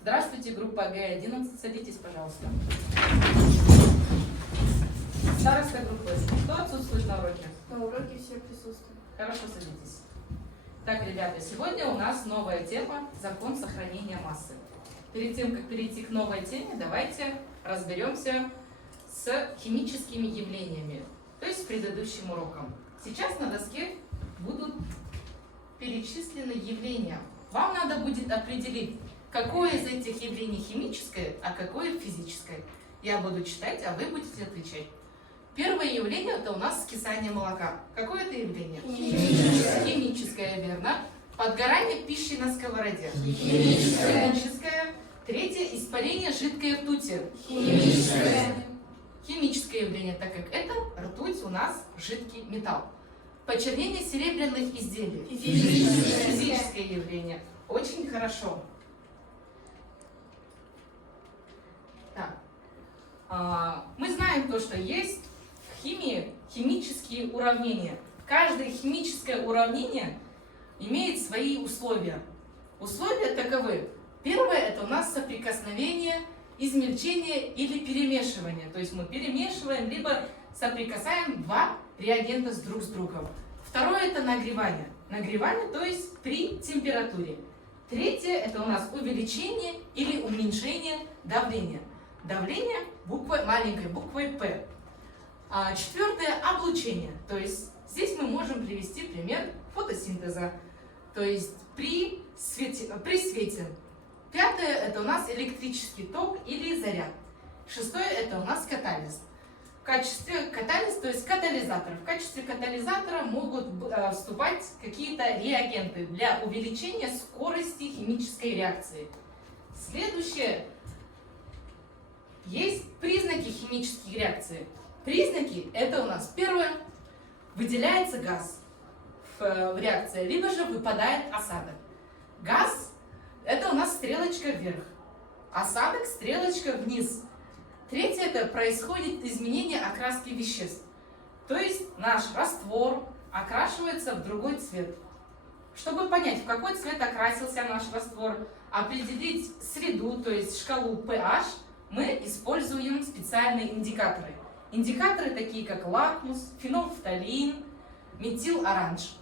Здравствуйте, группа Г11. Садитесь, пожалуйста. Староста группы. Кто отсутствует на уроке? На уроке все присутствуют. Хорошо, садитесь. Так, ребята, сегодня у нас новая тема – закон сохранения массы. Перед тем, как перейти к новой теме, давайте разберемся с химическими явлениями, то есть с предыдущим уроком. Сейчас на доске будут перечислены явления. Вам надо будет определить, какое из этих явлений химическое, а какое физическое. Я буду читать, а вы будете отвечать. Первое явление – это у нас скисание молока. Какое это явление? Химическое, верно. Подгорание пищи на сковороде. Химическое. Третье – испарение жидкой ртути. Химическое явление, так как это ртуть у нас жидкий металл. Почернение серебряных изделий. Физическое явление. Очень хорошо. Так. Мы знаем то, что есть в химии химические уравнения. Каждое химическое уравнение имеет свои условия. Условия таковы. Первое – это у нас соприкосновение, измельчение или перемешивание. То есть мы перемешиваем, либо соприкасаем два реагента друг с другом. Второе – это нагревание. Нагревание, то есть при температуре. Третье – это у нас увеличение или уменьшение давления. Давление маленькой буквой П. Четвертое – облучение. То есть здесь мы можем привести пример фотосинтеза. То есть при свете. Пятое – это у нас электрический ток или заряд. Шестое – это у нас катализ. В качестве катализа, то есть катализатор. В качестве катализатора могут вступать какие-то реагенты для увеличения скорости химической реакции. Следующее. Есть признаки химических реакций. Признаки – это у нас первое. Выделяется газ в реакции, либо же выпадает осадок. Газ – это у нас стрелочка вверх. Осадок – стрелочка вниз. Третье – это происходит изменение окраски веществ. То есть наш раствор окрашивается в другой цвет. Чтобы понять, в какой цвет окрасился наш раствор, определить среду, то есть шкалу pH, мы используем специальные индикаторы. Индикаторы такие, как лакмус, фенолфталин, метил-оранж.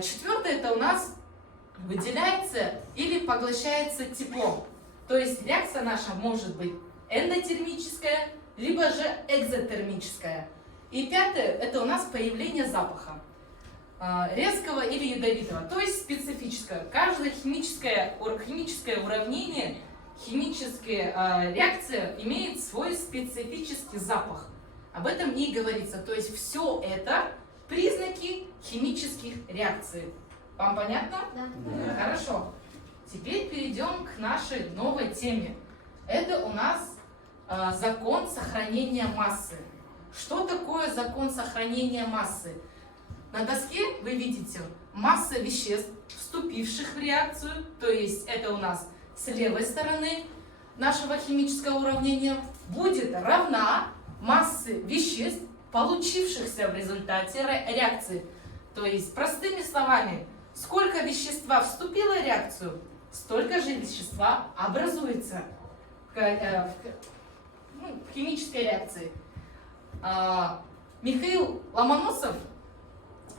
Четвертое – это у нас выделяется или поглощается тепло. То есть реакция наша может быть эндотермическая, либо же экзотермическая. И пятое – это у нас появление запаха. Резкого или ядовитого, то есть специфическое. Каждое химическое уравнение, химическая реакция имеет свой специфический запах. Об этом и говорится. То есть все это признаки химических реакций. Вам понятно? Да. Хорошо. Теперь перейдем к нашей новой теме. Это у нас закон сохранения массы. Что такое закон сохранения массы? На доске вы видите масса веществ, вступивших в реакцию, то есть это у нас с левой стороны нашего химического уравнения, будет равна массе веществ, получившихся в результате реакции. То есть, простыми словами, сколько вещества вступило в реакцию, столько же вещества образуется в химической реакции. Михаил Ломоносов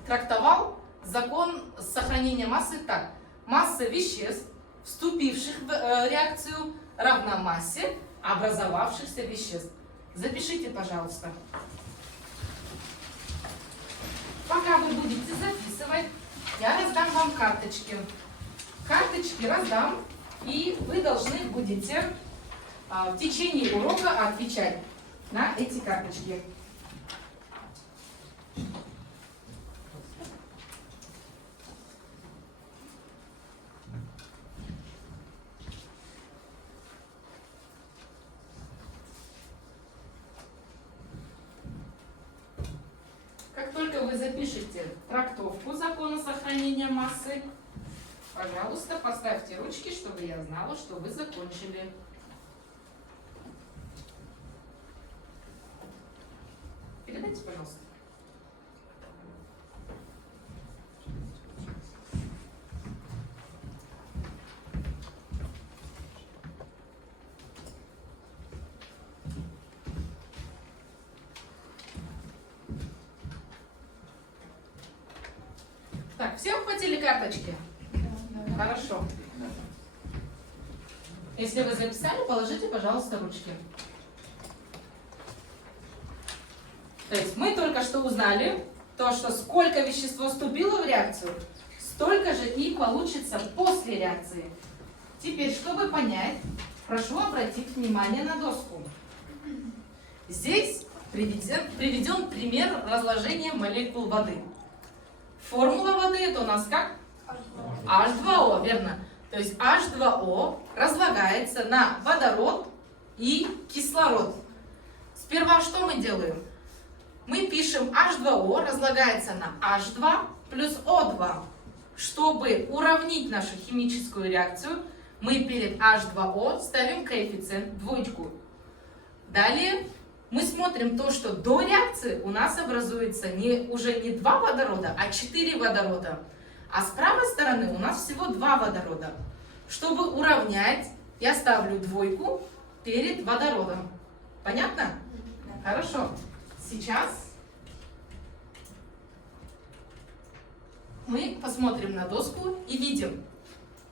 трактовал закон сохранения массы так. Масса веществ, вступивших в реакцию, равна массе образовавшихся веществ. Запишите, пожалуйста. Пока вы будете записывать, я раздам вам карточки. Карточки раздам, и вы должны будете в течение урока отвечать на эти карточки. Как только вы запишете трактовку закона сохранения массы, пожалуйста, поставьте ручки, чтобы я знала, что вы закончили. Передайте, пожалуйста. Так, все ухватили карточки? Хорошо. Если вы записали, положите, пожалуйста, ручки. То есть мы только что узнали то, что сколько вещество вступило в реакцию, столько же и получится после реакции. Теперь, чтобы понять, прошу обратить внимание на доску. Здесь приведен пример разложения молекул воды. Формула воды это у нас как? H2O, верно. То есть H2O разлагается на водород и кислород. Сперва что мы делаем? Мы пишем H2O разлагается на H2 плюс O2. Чтобы уравнить нашу химическую реакцию, мы перед H2O ставим коэффициент двоечку. Далее мы смотрим то, что до реакции у нас образуется уже не 2 водорода, а 4 водорода. А с правой стороны у нас всего 2 водорода. Чтобы уравнять, я ставлю двойку перед водородом. Понятно? Хорошо. Сейчас мы посмотрим на доску и видим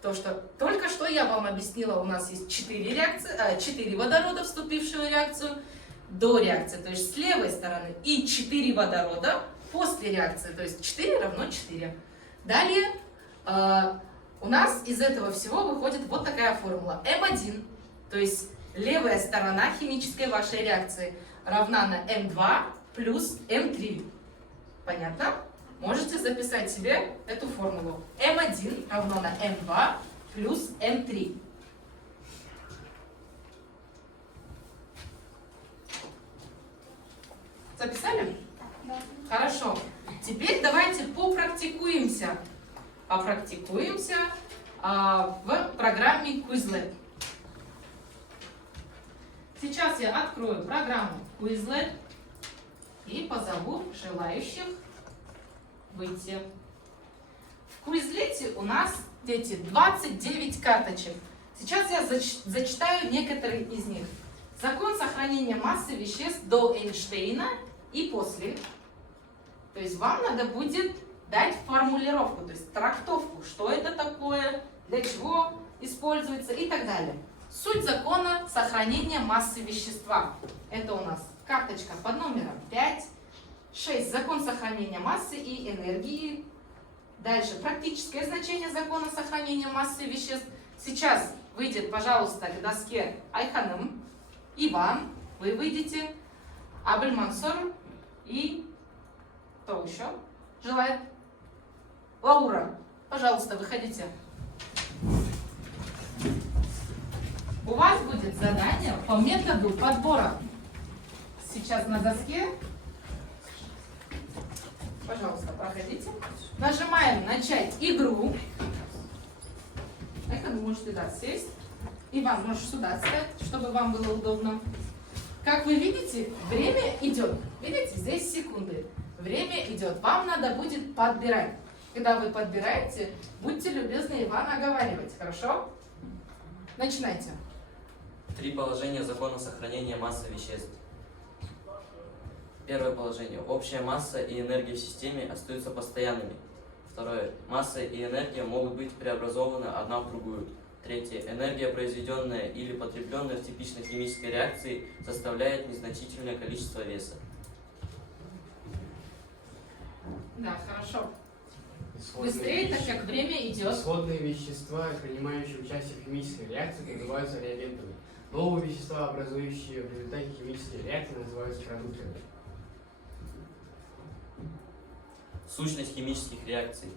то, что только что я вам объяснила, у нас есть 4 водорода, вступившие в реакцию до реакции, то есть с левой стороны, и 4 водорода после реакции, то есть 4 равно 4. Далее у нас из этого всего выходит вот такая формула. М1, то есть левая сторона химической вашей реакции, равна на М2 плюс М3. Понятно? Можете записать себе эту формулу. М1 равно на М2 плюс М3. Записали? Да. Хорошо. Теперь давайте попрактикуемся. Попрактикуемся в программе Quizlet. Сейчас я открою программу Quizlet и позову желающих выйти. В Quizlet у нас, дети, 29 карточек. Сейчас я зачитаю некоторые из них. Закон сохранения массы веществ до Эйнштейна и после. То есть вам надо будет дать формулировку, то есть трактовку, что это такое, для чего используется и так далее. Суть закона сохранения массы вещества. Это у нас карточка под номером 5. 6. Закон сохранения массы и энергии. Дальше практическое значение закона сохранения массы веществ. Сейчас выйдет, пожалуйста, к доске Айханым. Иван, вы выйдете. Абель Мансур и кто еще желает? Лаура, пожалуйста, выходите. У вас будет задание по методу подбора. Сейчас на доске. Пожалуйста, проходите. Нажимаем «Начать игру». Это вы можете сесть. Иван, можешь сюда встать, чтобы вам было удобно. Как вы видите, время идет. Видите, здесь секунды. Время идет. Вам надо будет подбирать. Когда вы подбираете, будьте любезны Ивана оговаривать. Хорошо? Начинайте. 3 положения закона сохранения массы веществ. Первое положение. Общая масса и энергия в системе остаются постоянными. Второе. Масса и энергия могут быть преобразованы одна в другую. Третье. Энергия, произведенная или потребленная в типичной химической реакции, составляет незначительное количество веса. Да, хорошо. Быстрее, так как время идет. Исходные вещества, принимающие участие в химической реакции, называются реагентами. Новые вещества, образующие в результате химической реакции, называются продуктами. Сущность химических реакций.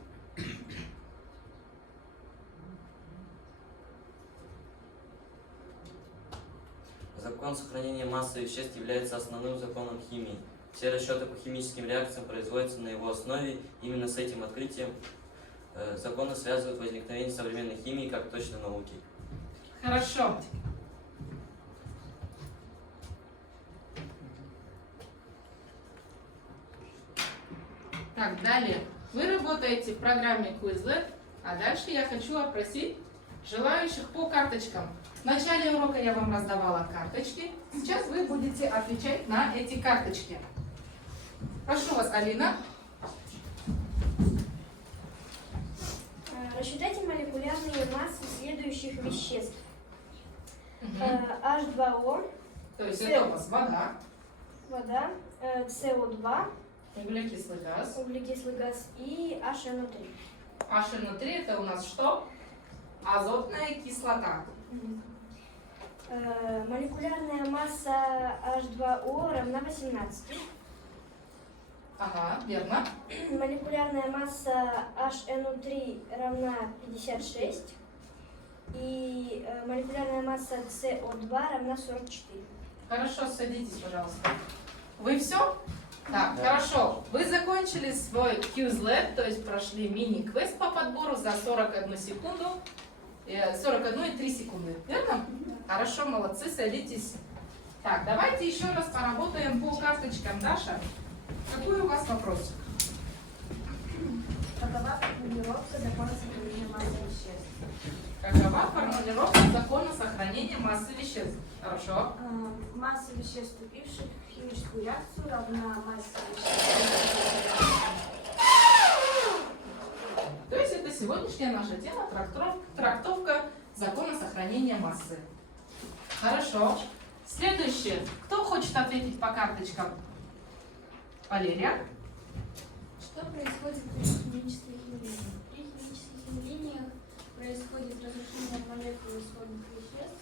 Закон сохранения массы веществ является основным законом химии. Все расчеты по химическим реакциям производятся на его основе. Именно с этим открытием законы связывают возникновение современной химии как точной науки. Хорошо. Так, далее. Вы работаете в программе Quizlet, а дальше я хочу опросить желающих по карточкам. В начале урока я вам раздавала карточки. Сейчас вы будете отвечать на эти карточки. Прошу вас, Алина. Посчитайте молекулярные массы следующих веществ. Мгм. H2O, То есть это у вас вода, вода, CO2, углекислый газ. углекислый газ и HNO3. HNO3 это у нас что? Азотная кислота. Молекулярная масса H2O равна 18. Ага, верно. Молекулярная масса HNO3 равна 56. И молекулярная масса CO2 равна 44. Хорошо, садитесь, пожалуйста. Вы все? Так, Да. хорошо. Вы закончили свой Quizlet, то есть прошли мини-квест по подбору за 41 секунду. 41 и 3 секунды, верно? Хорошо, молодцы, садитесь. Так, давайте еще раз поработаем по карточкам. Даша, какой у вас вопрос? Какова формулировка закона сохранения массы веществ? Какова формулировка закона сохранения массы веществ? Хорошо. Масса веществ, вступивших в химическую реакцию, равна массе веществ. То есть это сегодняшняя наша тема, трактовка закона сохранения массы. Хорошо. Следующее. Кто хочет ответить по карточкам? Валерия? Что происходит при химических явлениях? При химических явлениях происходит разрушение молекул исходных веществ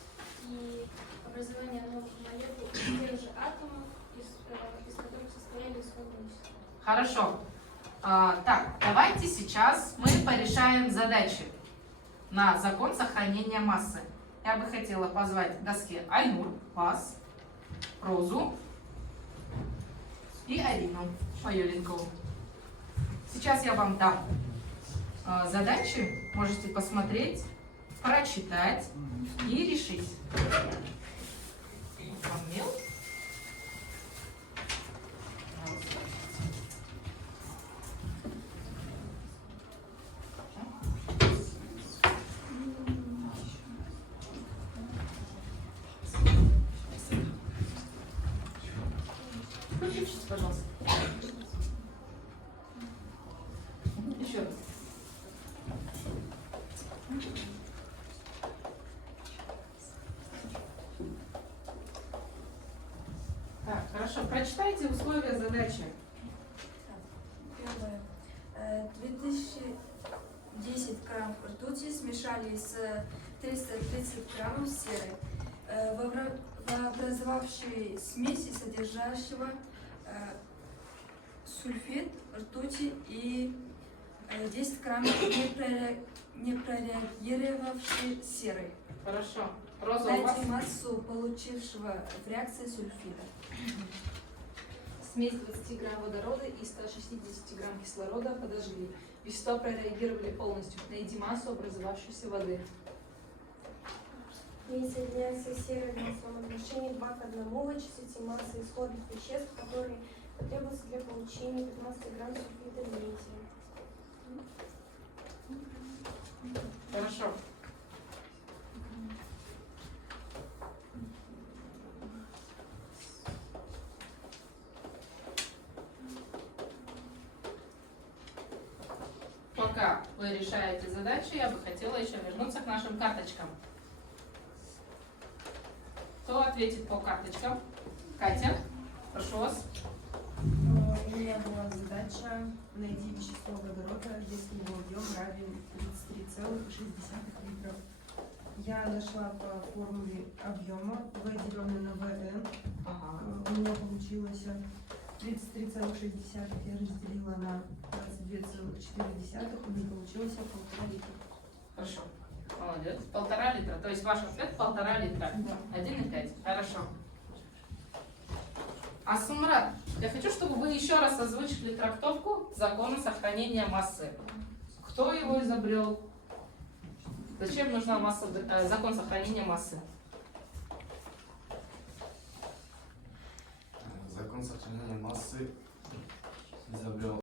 и образование новых молекул из тех же атомов, из которых состояли исходные вещества. Хорошо. Так, давайте сейчас мы порешаем задачи на закон сохранения массы. Я бы хотела позвать к доске Айнур, вас, Розу и Арину Майоленкову. Сейчас я вам дам задачи, можете посмотреть, прочитать и решить. Помнил? Пожалуйста. Выключите, пожалуйста. Еще раз. Так, хорошо. Прочитайте условия задачи. Первое. 2010 грамм ртути смешали с 330 граммов серы в образовавшей смеси, содержащего сульфид ртути и 10 граммов не прореагировавшей серы. Хорошо. Роза, у вас? Дайте массу получившего в реакции сульфида. Смесь 20 грамм водорода и 160 грамм кислорода подожгли. Вещества прореагировали полностью. Найди массу образовавшейся воды. И соединяется серой в массовом отношении 2 к 1. Вычислите массы исходных веществ, которые потребуются для получения 15 грамм сульфида меди. Хорошо. Пока вы решаете задачи, я бы хотела еще вернуться к нашим карточкам. Кто ответит по карточкам? Катя, прошу вас. У меня была задача найти вещество водорода, если его объем равен 33,6 литров. Я нашла по формуле объема V деленное на Vn. Ага. У меня получилось 33,6 я разделила на 22,4, у меня получилось 1,5 литра. Хорошо. Молодец. 1,5 литра. То есть ваш ответ 1,5 литра. Да. 1,5. Хорошо. Асумрат, я хочу, чтобы вы еще раз озвучили трактовку закона сохранения массы. Кто его изобрел? Зачем нужна закон сохранения массы? Закон сохранения массы изобрел